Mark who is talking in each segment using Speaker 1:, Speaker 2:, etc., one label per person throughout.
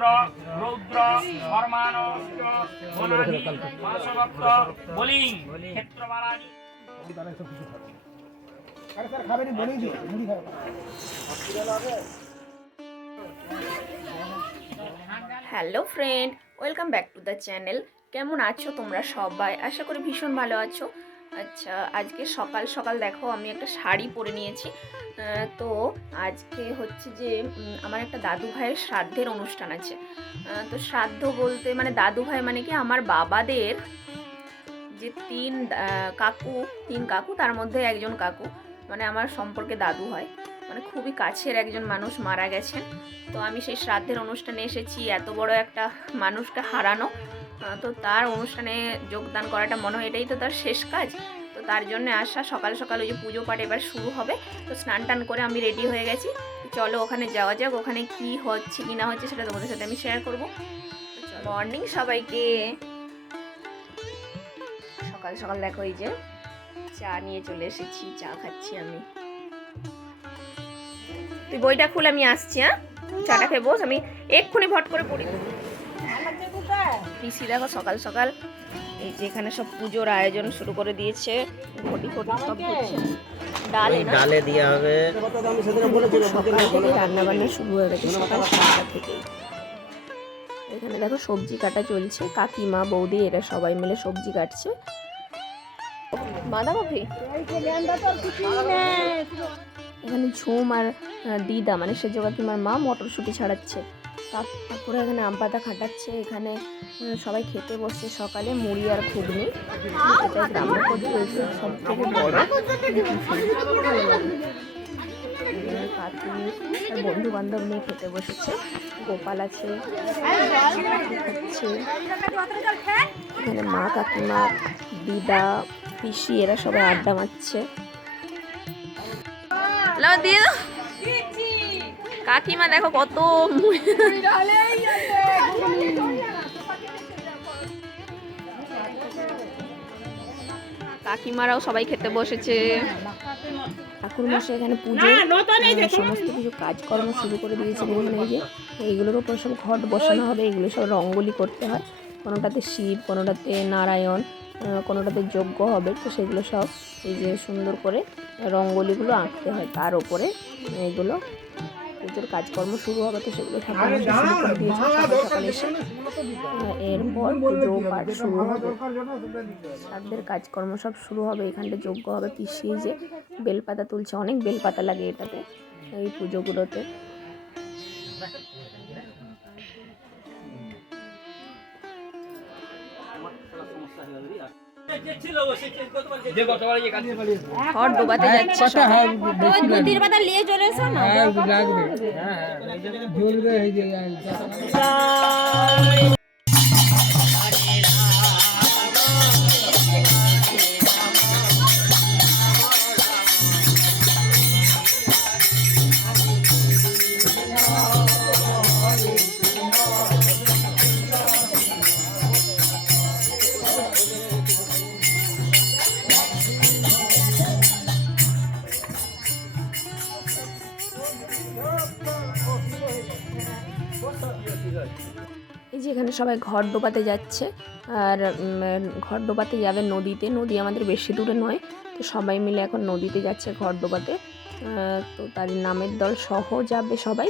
Speaker 1: Rudra, Roudra bowling
Speaker 2: hello friend, welcome back to the channel. কেমন আছো তোমরা সবাই? আশা করি ভীষণ ভালো আছো। আচ্ছা আজকে সকাল সকাল দেখো আমি একটা শাড়ি পরে নিয়েছি। তো আজকে হচ্ছে যে আমার একটা দাদু ভাইয়ের শ্রাদ্ধের অনুষ্ঠান আছে। তো শ্রাদ্ধ বলতে মানে দাদু ভাই মানে কি আমার বাবাদের যে তিন কাকু তিন কাকু, তার মধ্যে একজন কাকু মানে আমার সম্পর্কে দাদু হয়। মানে খুবই কাছের একজন মানুষ, মারা গেছেন। তো আমি সেই শ্রাদ্ধের অনুষ্ঠানে এসেছি, এত বড় একটা মানুষকে হারানো। তো তার অনুষ্ঠানে যোগদান করাটা মনে হয় এটাই তো তার শেষ কাজ। তার জন্য আসা। সকাল সকাল ওই যে পুজো পাঠ এবার শুরু হবে। তো স্নান টান করে আমি রেডি হয়ে গেছি। চলো ওখানে যাওয়া যাক ওখানে কি হচ্ছে কি না হচ্ছে সেটা তোমাদের সাথে আমি শেয়ার করব। মর্নিং সবাইকে। সকাল সকাল দেখো এই যে চা নিয়ে চলে এসেছি চা খাচ্ছি আমি। তুই বইটা খুলে আমি আসছি হ্যাঁ? চাটা খেয়ে বস আমি এক্ষুনি ভট করে পড়ি। পিসি দেখো সকাল সকাল। এই যে এখানে সব পুজোর আয়োজন শুরু করে দিয়েছে। ঘটি ফটি সব হচ্ছে। ডালে
Speaker 3: ডালে দেওয়া হবে।
Speaker 2: সকাল থেকে রান্না বান্না শুরু হয়ে গেছে সকাল সাতটা থেকেই এখানে দেখো সবজি কাটা চলছে। কাকিমা বৌদি এরা সবাই মিলে সবজি কাটছে। বাঁধাকপি? এখানে ঝুম আর দিদা মানে সেজ কাকিমার মা মটরশুঁটি ছাড়াচ্ছে। তারপরে এখানে আম পাতা খাটাচ্ছে এখানে সবাই খেতে বসছে সকালে মুড়ি আর ঘুগনি। এটা গ্রামের পদ্ধতি সব থেকে বড় কাকি আর বন্ধু বান্ধব নিয়ে খেতে বসেছে। গোপাল আছে হচ্ছে এখানে মা কাকিমা দিদা পিসি এরা সবাই আড্ডা মারছে। দিয়ে দাও। কাকিমা দেখো কত কাকিমারাও সবাই খেতে বসেছে। ঠাকুর মশাই এখানে পুজো। সমস্ত কিছু কাজকর্ম শুরু করে দিয়েছে এখানে এই যে। এইগুলোর উপর সব ঘট বসানো হবে এগুলো সব রঙ্গোলি করতে হয়। কোনোটাতে শিব কোনোটাতে নারায়ণ কোনোটাতে যজ্ঞ হবে তো সেগুলো সব এই যে সুন্দর করে রঙ্গোলিগুলো আঁকতে হয়। তার ওপরে এগুলো পুজোর কাজকর্ম শুরু হবে তো সেগুলো ঠাকুর সকাল এসে। এরপর পুজো পাঠ শুরু হবে। শ্রাদ্ধের কাজকর্ম সব শুরু হবে এখানটা যোগ্য হবে পিছিয়ে যে বেলপাতা তুলছে অনেক বেলপাতা লাগে এটাতে এই পুজোগুলোতে। ঘর ডোবাতে যাচ্ছে সবাই।
Speaker 4: নদীর পাতা নিয়ে চলে এসো না।
Speaker 5: হ্যাঁ লাগবে। হ্যাঁ হ্যাঁ ঝুলবে
Speaker 2: এখানে সবাই ঘর ডোবাতে যাচ্ছে। আর ঘর ডোবাতে যাবে নদীতে। নদী আমাদের বেশি দূরে নয়, তো সবাই মিলে এখন নদীতে যাচ্ছে ঘর ডোবাতে। তো তার নামের দল সহ যাবে সবাই।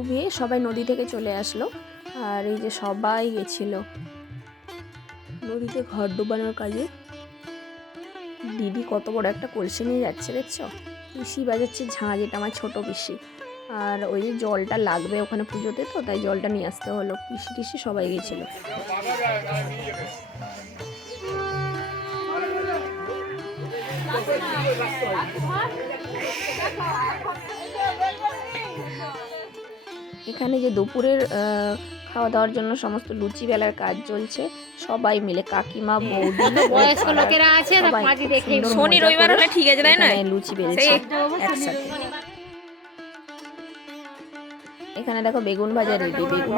Speaker 2: ডুবিয়ে সবাই নদী থেকে চলে আসলো। আর এই যে সবাই গেছিল নদীতে ঘর ডুবানোর কাজে। দিদি কত বড় একটা কলসি নিয়ে যাচ্ছে, দেখছ? পিসি বাজাচ্ছে ঝাঁ যেটা আমার ছোট পিসি। আর ওই যে জলটা লাগবে ওখানে পুজোতে তো, তাই জলটা নিয়ে আসতে হলো। পিসি টিসি সবাই গেছিল। এখানে যে দুপুরের আহ, খাওয়া দাওয়ার জন্য সমস্ত লুচি বেলার কাজ চলছে। সবাই মিলে কাকিমা বৌদি
Speaker 4: বয়স্ক লোকেরা আছে
Speaker 2: শনি রবিবার হলে ঠিক আছে তাই না
Speaker 4: এখানে
Speaker 2: লুচি বেলছে একসাথে। এখানে দেখো বেগুন ভাজা রেডি বেগুন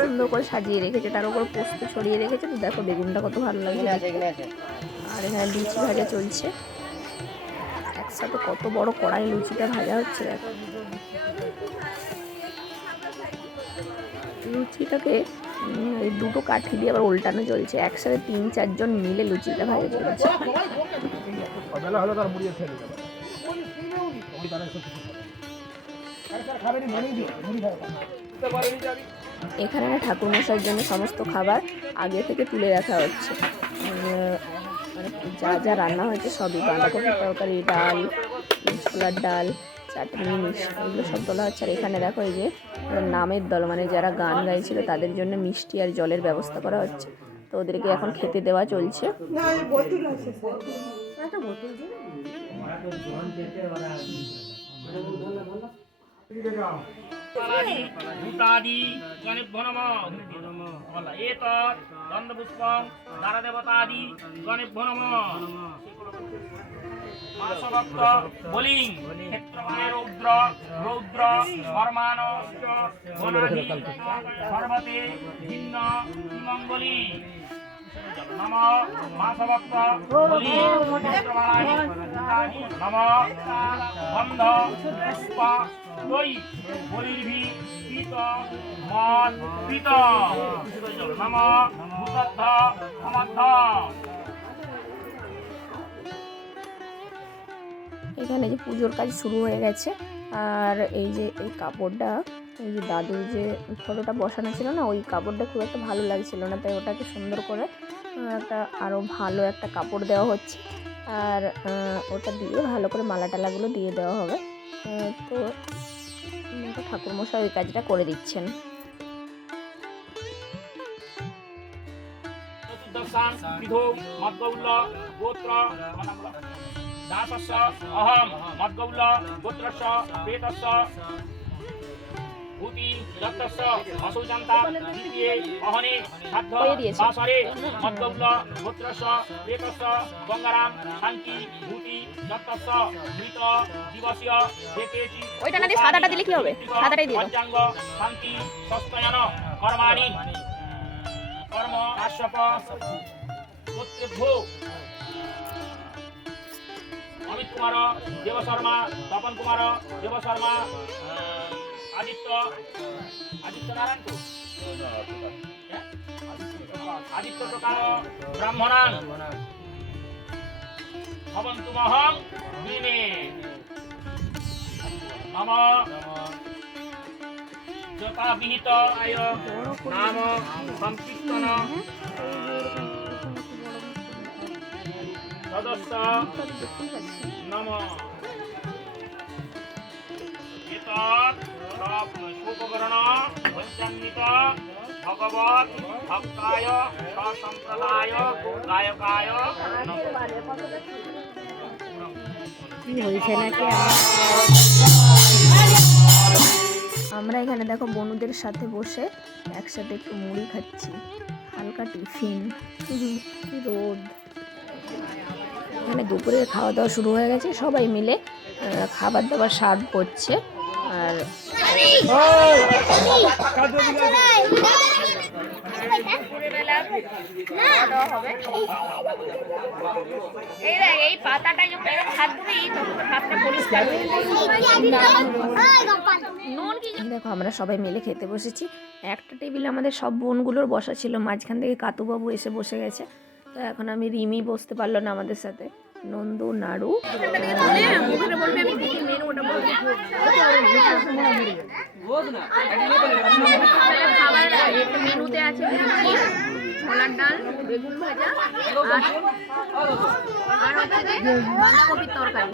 Speaker 2: সুন্দর করে সাজিয়ে রেখেছে তার উপর পোস্ত ছড়িয়ে রেখেছে তো দেখো বেগুনটা কত ভালো লাগছে আর এখানে লুচি ভাজা চলছে। একসাথে কত বড় কড়াই লুচিটা ভাজা হচ্ছে দেখো। লুচিটাকে এই দুটো কাঠি দিয়ে আবার উল্টানো চলছে। একসাথে তিন, চারজন মিলে লুচিটা ভাজা চলছে। এখানে না ঠাকুরমশাইয়ের জন্য সমস্ত খাবার আগে থেকে তুলে রাখা হচ্ছে। মানে যা যা রান্না হয়েছে সবই বাঁধাকপির তরকারি, ডাল ছোলার ডাল চাটনি মিষ্টি এগুলো সব তোলা হচ্ছে। আর এখানে দেখো এই যে, নামের দল মানে যারা গান গাইছিল তাদের জন্য মিষ্টি আর জলের ব্যবস্থা করা হচ্ছে। তো ওদেরকে এখন খেতে দেওয়া চলছে।
Speaker 1: মাসভক্ত বলিং ক্ষেত্রমায় রৌদ্র রৌদ্র বর্মানশ্চ বনানি সর্বতে ভিন্ন মঙ্গলি নম মাসভক্ত বলিং ক্ষেত্রমায় ভূতানি নম বন্ধ পুষ্প, দই, বলির্ভি পিত
Speaker 2: এখানে যে পুজোর কাজ শুরু হয়ে গেছে। আর এই যে এই কাপড়টা, এই যে দাদুর যে ফটোটা বসানো ছিল না, ওই কাপড়টা খুব একটা ভালো লাগছিল না, তাই ওটাকে সুন্দর করে একটা আরও ভালো একটা কাপড় দেওয়া হচ্ছে। আর ওটা দিয়ে ভালো করে মালা টালাগুলো দিয়ে দেওয়া হবে। তো ঠাকুরমশাই ওই কাজটা করে দিচ্ছেন।
Speaker 1: গোত্র দাসস্য অহম মদ্গৌল গোত্রস্য প্রেতস্য ভূতি দত্তস্য অসৌজান্তা দ্বিতীয়ে অহনে সাধ্য। বাসরে মদ্গৌল গোত্রস্য প্রেতস্য গঙ্গারাম শান্তি ভূতি দত্তস্য মৃত দিবসীয় যেতেচি
Speaker 2: ওইটা না দিয়ে সাদাটা দিলে কি হবে? সাদাটাই দিয়ে
Speaker 1: পঞ্চাঙ্গ শান্তি সস্তয়ন কর্মাণি কর্ম আশ্বপ কুমার দেব শর্মা তপন কুমার দেব শর্মা আহ, আদিত্য আদিত্য নারায়ণ তো হ্যাঁ? আদিত্য প্রকার ব্রাহ্মণাং ভবন্তুমহং দিনে মম যথাবিহিত আয় নাম সংকীর্তন ভগবত ভক্তায় সসম্প্রদায় গায়কায়
Speaker 2: আমরা এখানে দেখো বনুদের সাথে বসে একসাথে একটু মুড়ি খাচ্ছি। হালকা টিফিন। রোদ। এখানে দুপুরে খাওয়া দাওয়া শুরু হয়ে গেছে। সবাই মিলে খাবার দাবার সার্ভ করছে। আর দেখো, আমরা সবাই মিলে খেতে বসেছি। একটা টেবিলে আমাদের সব বোনগুলোর বসা ছিল। মাঝখান থেকে কাতুবাবু এসে বসে গেছে। তো এখন আমি রিমি বসতে পারল না আমাদের সাথে। নন্দু, নাড়ু। তরকারি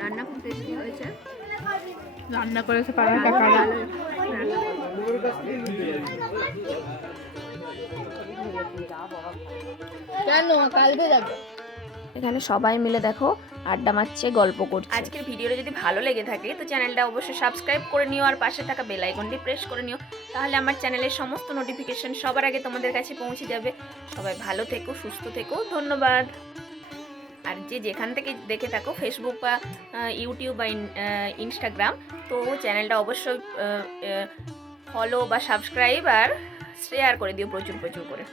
Speaker 2: রান্না খুব টেস্টি হয়েছে।
Speaker 4: রান্না করেছে পাড়ার কাকারা।
Speaker 6: এখানে সবাই মিলে দেখো আড্ডা মারছে গল্প করছে। আজকের ভিডিওটা যদি ভালো লেগে থাকে তো চ্যানেলটা অবশ্যই সাবস্ক্রাইব করে নিও আর পাশে থাকা বেল আইকনটি প্রেস করে নিও। তাহলে আমার চ্যানেলের সমস্ত নোটিফিকেশন সবার আগে তোমাদের কাছে পৌঁছে যাবে। সবাই ভালো থেকো সুস্থ থেকো। ধন্যবাদ। আর যে যেখান থেকে দেখে থাকো ফেসবুক বা ইউটিউব বা ইনস্টাগ্রাম তো চ্যানেলটা অবশ্যই ফলো বা সাবস্ক্রাইব আর শেয়ার করে দিও প্রচুর প্রচুর করে।